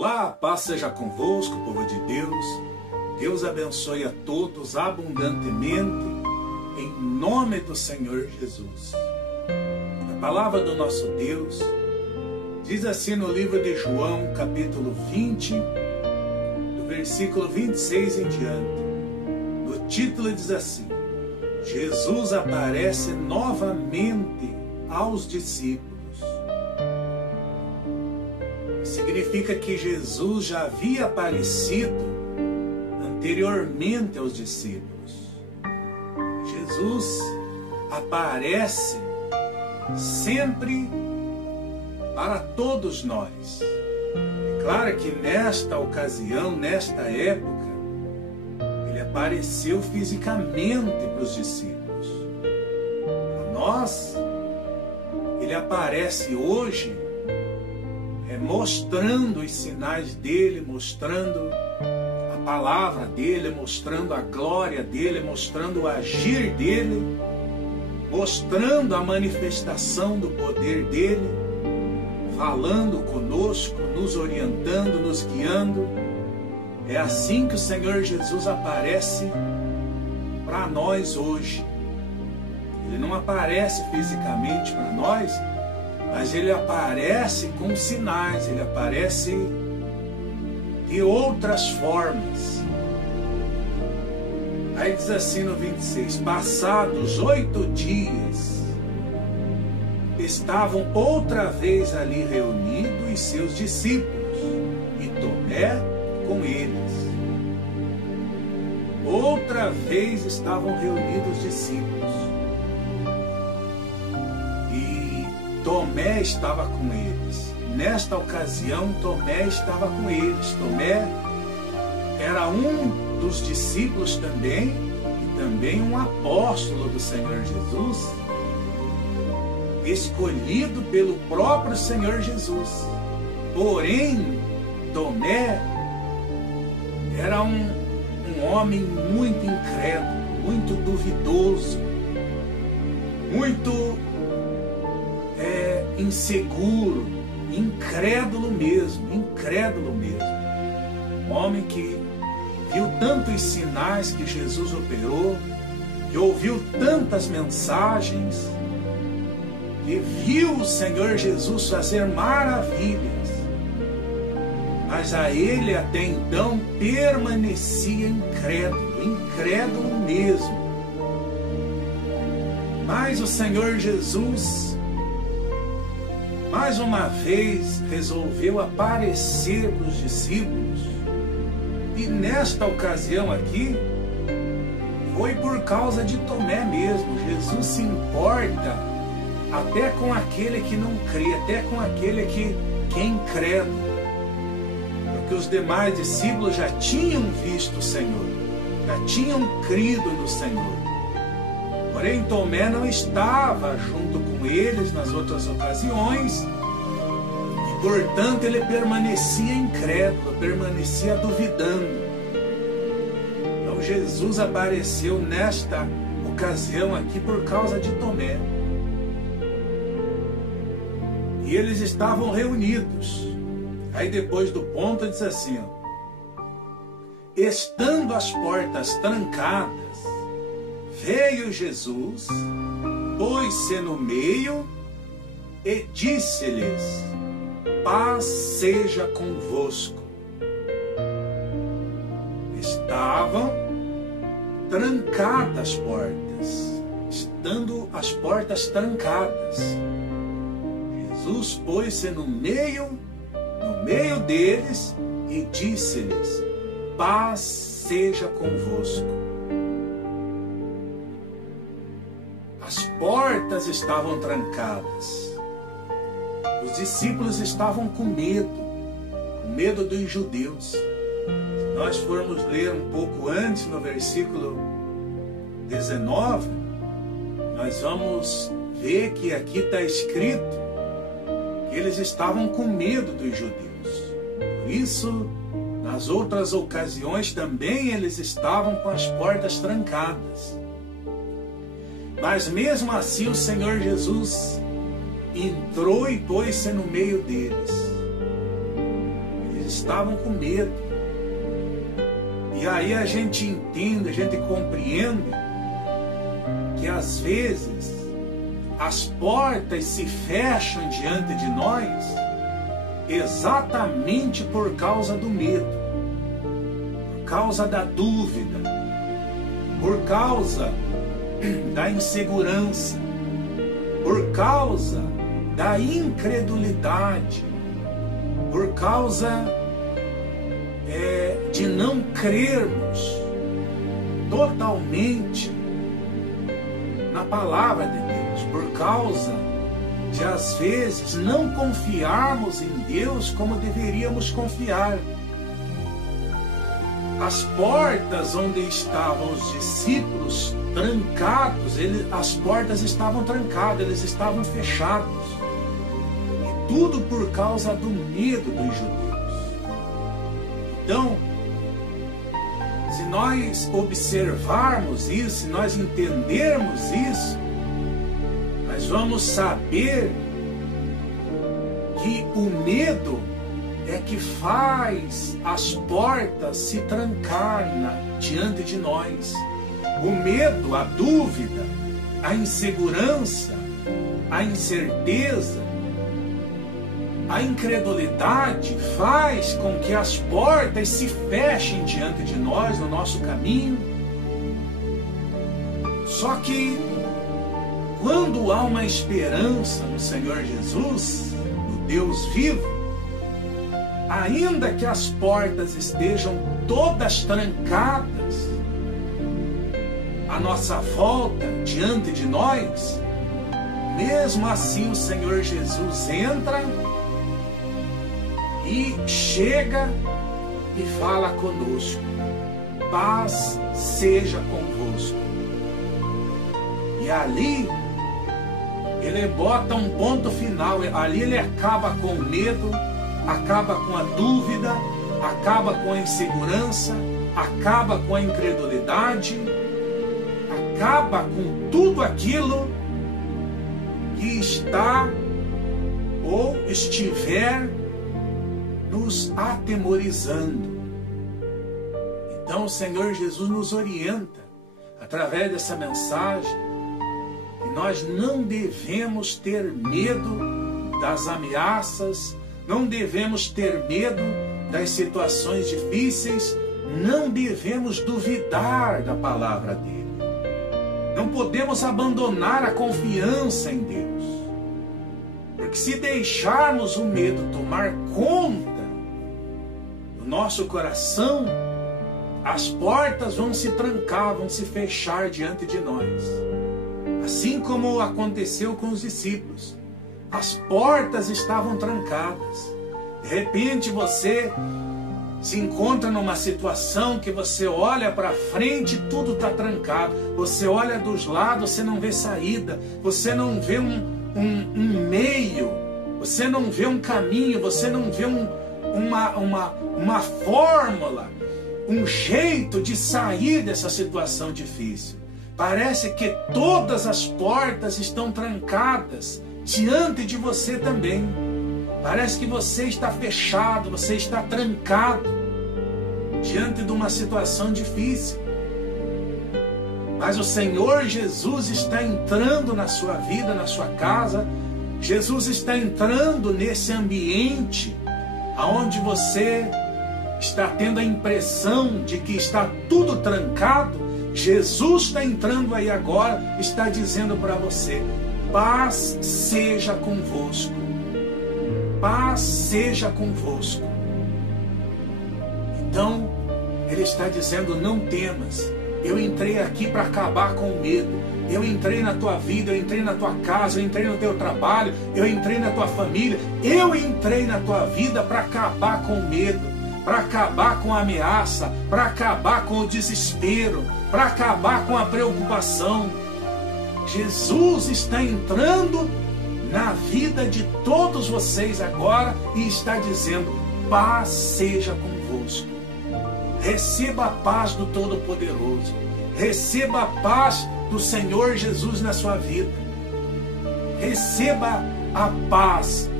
Olá, a paz seja convosco, povo de Deus. Deus abençoe a todos abundantemente, em nome do Senhor Jesus. A palavra do nosso Deus diz assim no livro de João, capítulo 20, do versículo 26 em diante. No título diz assim: Jesus aparece novamente aos discípulos. Significa que Jesus já havia aparecido anteriormente aos discípulos. Jesus aparece sempre para todos nós. É claro que nesta ocasião, nesta época, ele apareceu fisicamente para os discípulos. Para nós, ele aparece hoje mostrando os sinais dele, mostrando a palavra dele, mostrando a glória dele, mostrando o agir dele, mostrando a manifestação do poder dele, falando conosco, nos orientando, nos guiando. É assim que o Senhor Jesus aparece para nós hoje. Ele não aparece fisicamente para nós, mas ele aparece com sinais, ele aparece de outras formas. Aí diz assim no 26, passados 8 dias, estavam outra vez ali reunidos os seus discípulos, e Tomé com eles. Outra vez estavam reunidos os discípulos. Tomé estava com eles. Nesta ocasião, Tomé estava com eles. Tomé era um dos discípulos também, e também um apóstolo do Senhor Jesus, escolhido pelo próprio Senhor Jesus. Porém, Tomé era um homem muito incrédulo, muito duvidoso, muito inseguro, incrédulo mesmo. Um homem que viu tantos sinais que Jesus operou, que ouviu tantas mensagens, que viu o Senhor Jesus fazer maravilhas, mas a ele até então permanecia incrédulo mesmo. Mas o Senhor Jesus mais uma vez resolveu aparecer para os discípulos, e nesta ocasião aqui foi por causa de Tomé mesmo. Jesus se importa até com aquele que não crê, até com aquele que é incrédulo, porque os demais discípulos já tinham visto o Senhor, já tinham crido no Senhor. Porém, Tomé não estava junto com eles nas outras ocasiões, e, portanto, ele permanecia incrédulo, permanecia duvidando. Então, Jesus apareceu nesta ocasião aqui por causa de Tomé. E eles estavam reunidos. Aí, depois do ponto, diz assim, ó, estando as portas trancadas, veio Jesus, pôs-se no meio e disse-lhes: paz seja convosco. Estavam trancadas as portas, estando as portas trancadas. Jesus pôs-se no meio deles e disse-lhes: paz seja convosco. As portas estavam trancadas. Os discípulos estavam com medo dos judeus. Se nós formos ler um pouco antes, no versículo 19, nós vamos ver que aqui está escrito que eles estavam com medo dos judeus. Por isso, nas outras ocasiões também eles estavam com as portas trancadas. Mas mesmo assim o Senhor Jesus entrou e pôs-se no meio deles. Eles estavam com medo. E aí a gente entende, a gente compreende que às vezes as portas se fecham diante de nós exatamente por causa do medo, por causa da dúvida, por causa da insegurança, por causa da incredulidade, por causa de não crermos totalmente na palavra de Deus, por causa de às vezes não confiarmos em Deus como deveríamos confiar. As portas onde estavam os discípulos trancados, as portas estavam trancadas, eles estavam fechados. E tudo por causa do medo dos judeus. Então, se nós observarmos isso, se nós entendermos isso, nós vamos saber que o medo é que faz as portas se trancarem diante de nós. O medo, a dúvida, a insegurança, a incerteza, a incredulidade faz com que as portas se fechem diante de nós, no nosso caminho. Só que quando há uma esperança no Senhor Jesus, no Deus vivo, ainda que as portas estejam todas trancadas à nossa volta, diante de nós, mesmo assim o Senhor Jesus entra e chega e fala conosco: paz seja convosco. E ali ele bota um ponto final, ali ele acaba com o medo, acaba com a dúvida, acaba com a insegurança, acaba com a incredulidade, acaba com tudo aquilo que está ou estiver nos atemorizando. Então o Senhor Jesus nos orienta através dessa mensagem que nós não devemos ter medo das ameaças, não devemos ter medo das situações difíceis, não devemos duvidar da palavra dele. Não podemos abandonar a confiança em Deus. Porque se deixarmos o medo tomar conta do nosso coração, as portas vão se trancar, vão se fechar diante de nós. Assim como aconteceu com os discípulos. As portas estavam trancadas. De repente você se encontra numa situação que você olha para frente e tudo está trancado. Você olha dos lados, você não vê saída. Você não vê um meio. Você não vê um caminho. Você não vê uma fórmula, um jeito de sair dessa situação difícil. Parece que todas as portas estão trancadas diante de você também. Parece que você está fechado, você está trancado diante de uma situação difícil. Mas o Senhor Jesus está entrando na sua vida, na sua casa. Jesus está entrando nesse ambiente onde você está tendo a impressão de que está tudo trancado. Jesus está entrando aí agora, está dizendo para você: paz seja convosco. Paz seja convosco. Então, ele está dizendo: não temas. Eu entrei aqui para acabar com o medo. Eu entrei na tua vida, eu entrei na tua casa, eu entrei no teu trabalho, eu entrei na tua família. Eu entrei na tua vida para acabar com o medo, para acabar com a ameaça, para acabar com o desespero, para acabar com a preocupação. Jesus está entrando na vida de todos vocês agora e está dizendo: paz seja convosco. Receba a paz do Todo-Poderoso. Receba a paz do Senhor Jesus na sua vida. Receba a paz.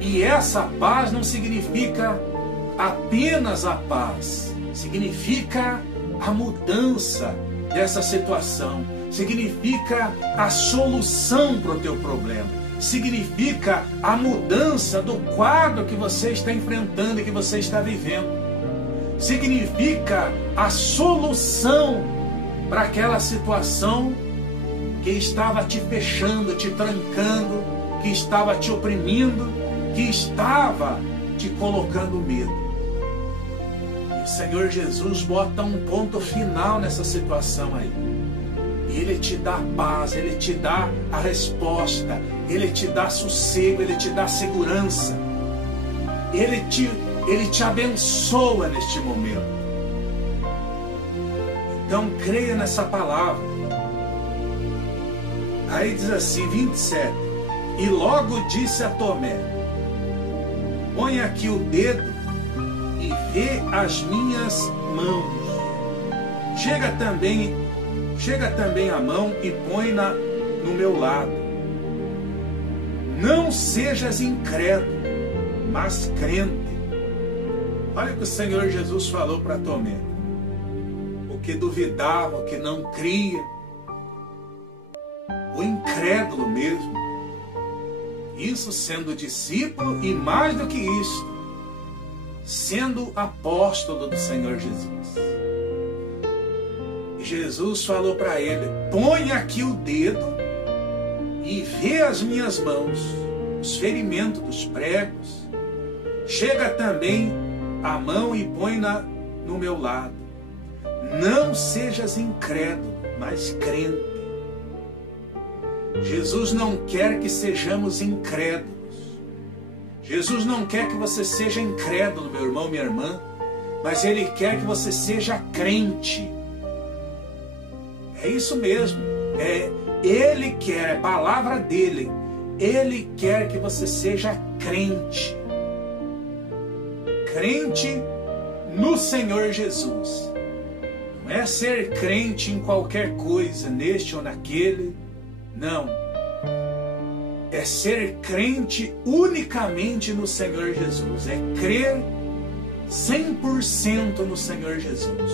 E essa paz não significa apenas a paz, significa a mudança dessa situação, significa a solução para o teu problema, significa a mudança do quadro que você está enfrentando e que você está vivendo, significa a solução para aquela situação que estava te fechando, te trancando, que estava te oprimindo, que estava te colocando medo. E o Senhor Jesus bota um ponto final nessa situação aí. E Ele te dá paz, Ele te dá a resposta, Ele te dá sossego, Ele te dá segurança. Ele te abençoa neste momento. Então creia nessa palavra. Aí diz assim, 27. E logo disse a Tomé: põe aqui o dedo e vê as minhas mãos. Chega também a mão e põe-na no meu lado. Não sejas incrédulo, mas crente. Olha o que o Senhor Jesus falou para Tomé. O que duvidava, o que não cria, o incrédulo mesmo. Isso sendo discípulo e mais do que isso, sendo apóstolo do Senhor Jesus. E Jesus falou para ele: põe aqui o dedo e vê as minhas mãos, os ferimentos dos pregos. Chega também a mão e põe-na no meu lado. Não sejas incrédulo, mas crente. Jesus não quer que sejamos incrédulos. Jesus não quer que você seja incrédulo, meu irmão, minha irmã, mas Ele quer que você seja crente. É isso mesmo. Ele quer, é a palavra dele. Ele quer que você seja crente. Crente no Senhor Jesus. Não é ser crente em qualquer coisa, neste ou naquele. Não. É ser crente unicamente no Senhor Jesus. É crer 100% no Senhor Jesus.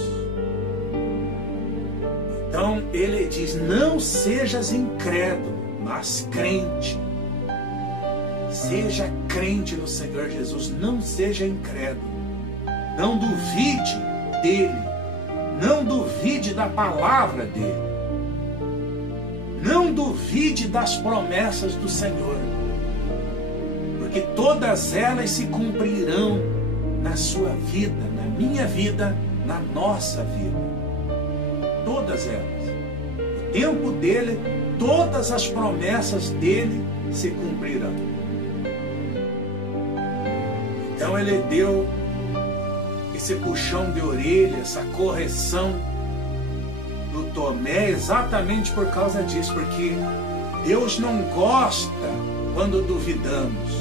Então ele diz: não sejas incrédulo, mas crente. Seja crente no Senhor Jesus. Não seja incrédulo. Não duvide dele. Não duvide da palavra dele. Não duvide das promessas do Senhor, porque todas elas se cumprirão na sua vida, na minha vida, na nossa vida. Todas elas. No tempo dele, todas as promessas dele se cumprirão. Então ele deu esse puxão de orelha, essa correção do Tomé exatamente por causa disso, porque Deus não gosta quando duvidamos.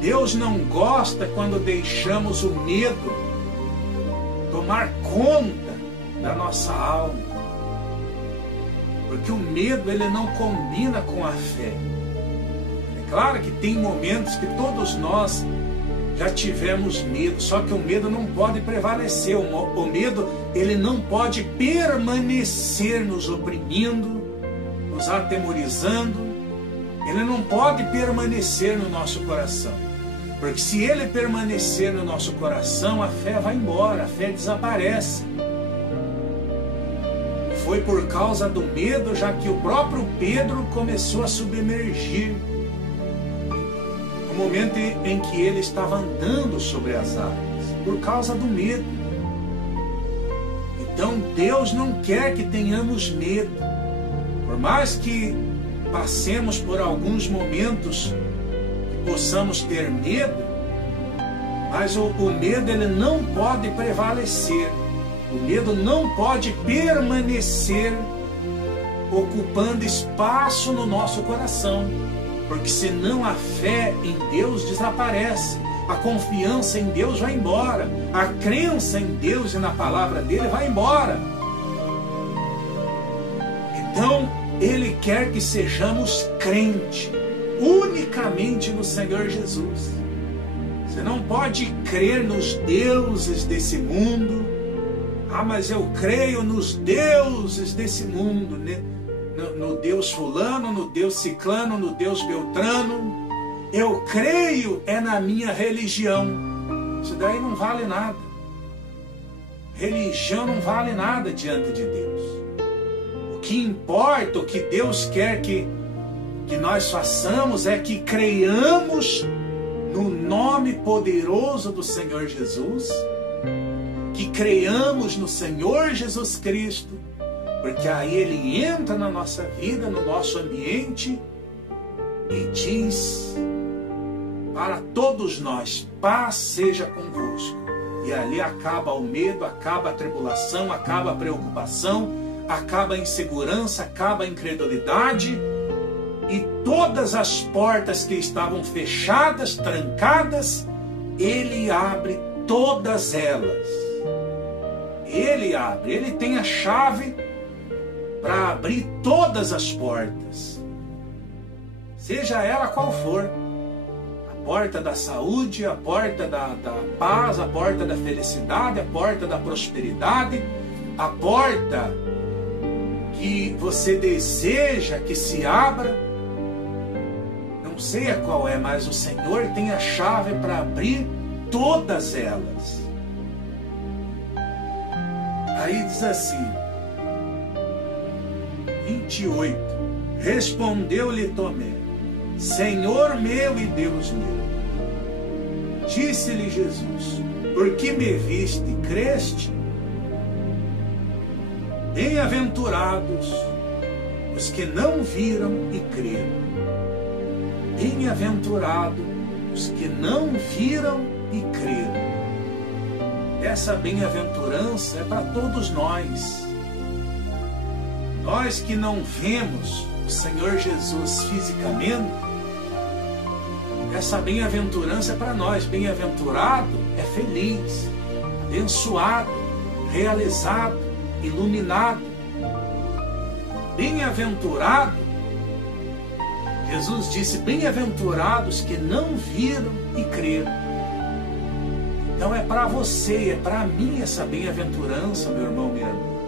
Deus não gosta quando deixamos o medo tomar conta da nossa alma, porque o medo ele não combina com a fé. É claro que tem momentos que todos nós já tivemos medo, só que o medo não pode prevalecer. O medo ele não pode permanecer nos oprimindo, nos atemorizando. Ele não pode permanecer no nosso coração, porque se ele permanecer no nosso coração, a fé vai embora, a fé desaparece. Foi por causa do medo, já que o próprio Pedro começou a submergir no momento em que ele estava andando sobre as águas, por causa do medo. Então Deus não quer que tenhamos medo. Por mais que passemos por alguns momentos que possamos ter medo, mas o medo ele não pode prevalecer. O medo não pode permanecer ocupando espaço no nosso coração, porque senão a fé em Deus desaparece, a confiança em Deus vai embora, a crença em Deus e na palavra dele vai embora. Então ele quer que sejamos crentes unicamente no Senhor Jesus. Você não pode crer nos deuses desse mundo. Ah, mas eu creio nos deuses desse mundo, né? No Deus fulano, no Deus ciclano, no Deus beltrano. Eu creio é na minha religião. Isso daí não vale nada. Religião não vale nada diante de Deus. O que importa, o que Deus quer que nós façamos é que creiamos no nome poderoso do Senhor Jesus, que creiamos no Senhor Jesus Cristo, porque aí Ele entra na nossa vida, no nosso ambiente e diz para todos nós: paz seja convosco. E ali acaba o medo, acaba a tribulação, acaba a preocupação, acaba a insegurança, acaba a incredulidade, e todas as portas que estavam fechadas, trancadas, Ele abre todas elas. Ele abre, Ele tem a chave para abrir todas as portas, seja ela qual for. A porta da saúde, a porta da paz, a porta da felicidade, a porta da prosperidade, a porta que você deseja que se abra. Não sei qual é, mas o Senhor tem a chave para abrir todas elas. Aí diz assim, 28, respondeu-lhe Tomé: Senhor meu e Deus meu. Disse-lhe Jesus: por que me viste e creste? Bem-aventurados os que não viram e creram. Bem-aventurados os que não viram e creram. Essa bem-aventurança é para todos nós. Nós que não vemos o Senhor Jesus fisicamente, essa bem-aventurança é para nós. Bem-aventurado é feliz, abençoado, realizado, iluminado. Bem-aventurado, Jesus disse: bem-aventurados que não viram e creram. Então é para você, é para mim essa bem-aventurança, meu irmão, minha irmã.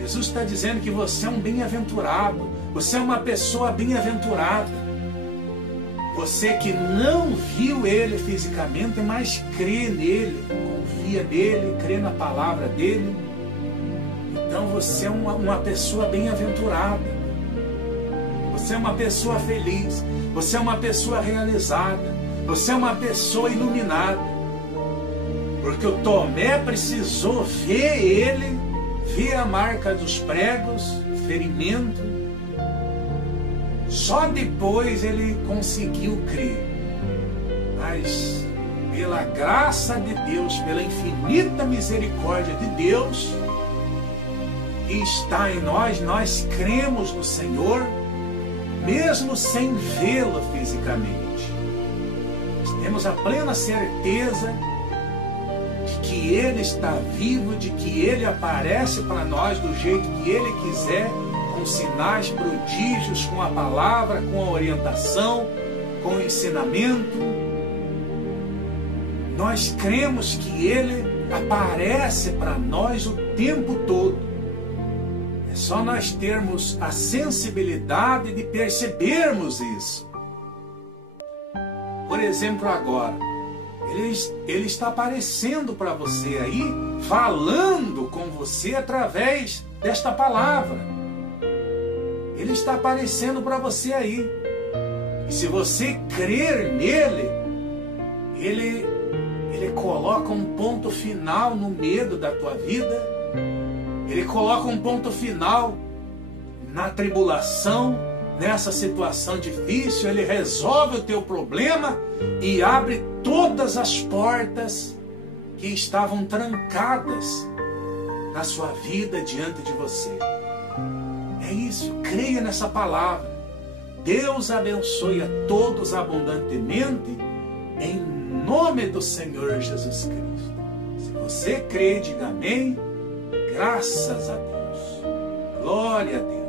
Jesus está dizendo que você é um bem-aventurado, você é uma pessoa bem-aventurada. Você que não viu Ele fisicamente, mas crê nele, confia nele, crê na palavra dele. Então você é uma pessoa bem-aventurada. Você é uma pessoa feliz. Você é uma pessoa realizada. Você é uma pessoa iluminada. Porque o Tomé precisou ver ele, ver a marca dos pregos, o ferimento. Só depois ele conseguiu crer. Mas pela graça de Deus, pela infinita misericórdia de Deus que está em nós, nós cremos no Senhor, mesmo sem vê-lo fisicamente. Nós temos a plena certeza de que Ele está vivo, de que Ele aparece para nós do jeito que Ele quiser, com sinais, prodígios, com a palavra, com a orientação, com o ensinamento. Nós cremos que Ele aparece para nós o tempo todo. É só nós termos a sensibilidade de percebermos isso. Por exemplo, agora, Ele está aparecendo para você aí, falando com você através desta palavra. Ele está aparecendo para você aí. E se você crer nele, ele coloca um ponto final no medo da tua vida. Ele coloca um ponto final na tribulação, nessa situação difícil. Ele resolve o teu problema e abre todas as portas que estavam trancadas na sua vida diante de você. É isso, creia nessa palavra. Deus abençoe a todos abundantemente, em nome do Senhor Jesus Cristo. Se você crê, diga amém. Graças a Deus. Glória a Deus.